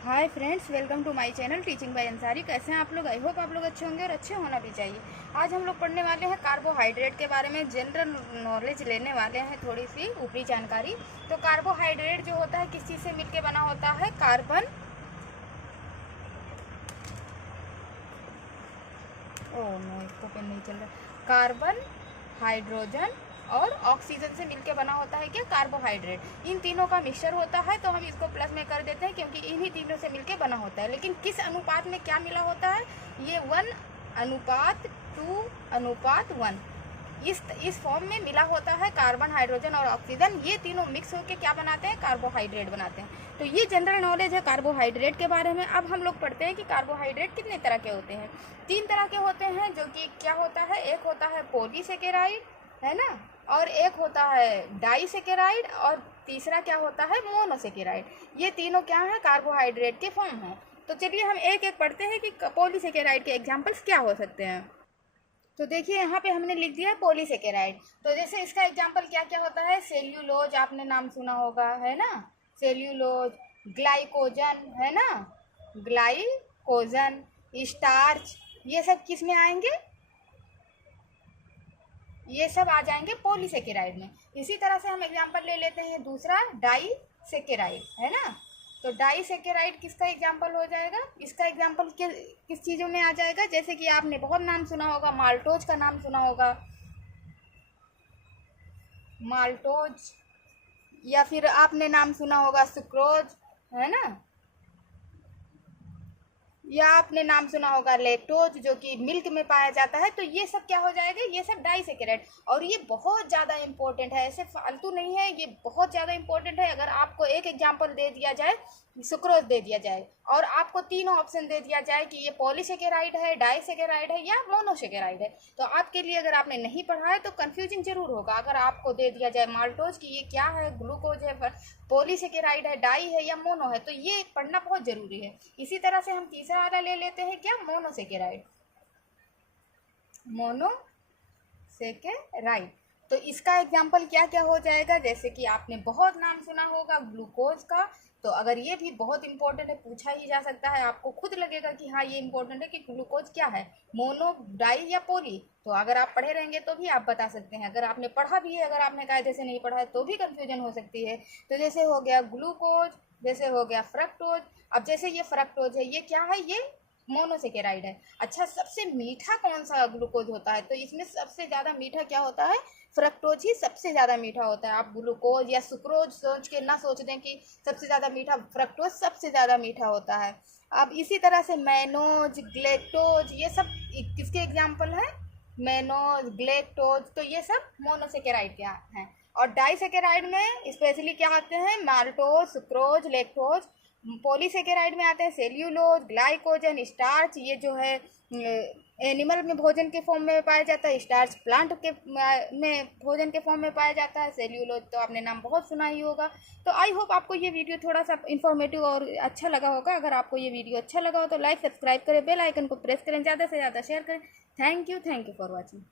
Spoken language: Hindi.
Hi friends, welcome to my channel teaching by Ansari. कैसे हैं आप लोग? आई होप आप लोग अच्छे होंगे और अच्छे होना भी चाहिए। आज हम लोग पढ़ने वाले हैं कार्बोहाइड्रेट के बारे में, जनरल नॉलेज लेने वाले हैं, थोड़ी सी ऊपरी जानकारी। तो कार्बोहाइड्रेट जो होता है किस चीज़ से मिलकर बना होता है? कार्बन, ओह नो इसको पेन नहीं चल रहा, कार्बन, हाइड्रोजन और ऑक्सीजन से मिलके बना होता है क्या? कार्बोहाइड्रेट। इन तीनों का मिक्सचर होता है, तो हम इसको प्लस में कर देते हैं क्योंकि इन्हीं तीनों से मिलके बना होता है। लेकिन किस अनुपात में क्या मिला होता है? ये 1:2:1 इस फॉर्म में मिला होता है कार्बन, हाइड्रोजन और ऑक्सीजन। ये तीनों मिक्स होकर क्या बनाते हैं? कार्बोहाइड्रेट बनाते हैं। तो ये जनरल नॉलेज है कार्बोहाइड्रेट के बारे में। अब हम लोग पढ़ते हैं कि कार्बोहाइड्रेट कितने तरह के होते हैं। 3 तरह के होते हैं, जो कि क्या होता है? एक होता है पॉलीसेकेराइड, है ना, और एक होता है डाइसेकेराइड, और तीसरा क्या होता है? मोनोसेकेराइड। ये तीनों क्या है? कार्बोहाइड्रेट के फॉर्म है। तो चलिए हम एक एक पढ़ते हैं कि पॉलीसेकेराइड के एग्जाम्पल्स क्या हो सकते हैं। तो देखिए यहाँ पे हमने लिख दिया पॉलीसेकेराइड। तो जैसे इसका एग्जाम्पल क्या क्या होता है? सेल्यूलोज, आपने नाम सुना होगा, है ना, सेल्यूलोज। ग्लाइकोजन, है ना, ग्लाइकोजन। स्टार्च, ये सब किस में आएंगे? ये सब आ जाएंगे पॉलीसेकेराइड में। इसी तरह से हम एग्जाम्पल ले लेते हैं दूसरा, डाइसेकेराइड, है ना। तो डाइसेकेराइड किसका एग्जाम्पल हो जाएगा? इसका एग्जाम्पल किस चीज़ों में आ जाएगा? जैसे कि आपने बहुत नाम सुना होगा, माल्टोज का नाम सुना होगा, माल्टोज, या फिर आपने नाम सुना होगा सुक्रोज, है ना, या आपने नाम सुना होगा लैक्टोज, जो कि मिल्क में पाया जाता है। तो ये सब क्या हो जाएगा? ये सब डाइसेकेराइड। और ये बहुत ज़्यादा इंपॉर्टेंट है, ऐसे फालतू नहीं है, ये बहुत ज़्यादा इंपॉर्टेंट है। अगर आपको एक एग्जांपल दे दिया जाए, सुक्रोज दे दिया जाए, और आपको तीनों ऑप्शन दे दिया जाए कि ये पॉलीसेकेराइड है, डाइसेकेराइड है या मोनोसेकेराइड है, तो आपके लिए, अगर आपने नहीं पढ़ा है तो कंफ्यूजिंग जरूर होगा। अगर आपको दे दिया जाए माल्टोज की ये क्या है, ग्लूकोज है, पॉलीसेकेराइड है, डाई है या मोनो है, तो ये पढ़ना बहुत जरूरी है। इसी तरह से हम तीसरा वाला ले लेते हैं क्या? मोनोसेकेराइड। मोनोसेकेराइड। तो इसका एग्जाम्पल क्या क्या हो जाएगा? जैसे कि आपने बहुत नाम सुना होगा ग्लूकोज का। तो अगर ये भी बहुत इंपॉर्टेंट है, पूछा ही जा सकता है, आपको खुद लगेगा कि हाँ ये इंपॉर्टेंट है कि ग्लूकोज क्या है, मोनो, डाई या पोली। तो अगर आप पढ़े रहेंगे तो भी आप बता सकते हैं। अगर आपने पढ़ा भी है, अगर आपने कायदे से नहीं पढ़ा है तो भी कंफ्यूजन हो सकती है। तो जैसे हो गया ग्लूकोज, जैसे हो गया फ्रक्टोज। अब जैसे ये फ्रक्टोज है, ये क्या है? ये मोनोसेकेराइड है। अच्छा, सबसे मीठा कौन सा ग्लूकोज होता है? तो इसमें सबसे ज़्यादा मीठा क्या होता है? फ्रक्टोज ही सबसे ज़्यादा मीठा होता है। आप ग्लूकोज या सुक्रोज सोच के ना सोच दें कि सबसे ज़्यादा मीठा, फ्रक्टोज सबसे ज़्यादा मीठा होता है। अब इसी तरह से मैनोज, ग्लेक्टोज, ये सब किसके एग्जाम्पल हैं? मैनोज, ग्लेक्टोज, तो ये सब मोनोसेकेराइड के हैं। और डाइसेकेराइड में स्पेशली क्या आते हैं? Maltose, sucrose, lactose. पॉलीसेकेराइड में आते हैं सेल्यूलोज, ग्लाइकोजन, स्टार्च। ये जो है एनिमल में भोजन के फॉर्म में पाया जाता है, स्टार्च प्लांट के में भोजन के फॉर्म में पाया जाता है, सेल्यूलोज तो आपने नाम बहुत सुना ही होगा। तो आई होप आपको ये वीडियो थोड़ा सा इन्फॉर्मेटिव और अच्छा लगा होगा। अगर आपको ये वीडियो अच्छा लगा हो तो लाइक, सब्सक्राइब करें, बेल आइकन को प्रेस करें, ज़्यादा से ज़्यादा शेयर करें। Thank you for watching.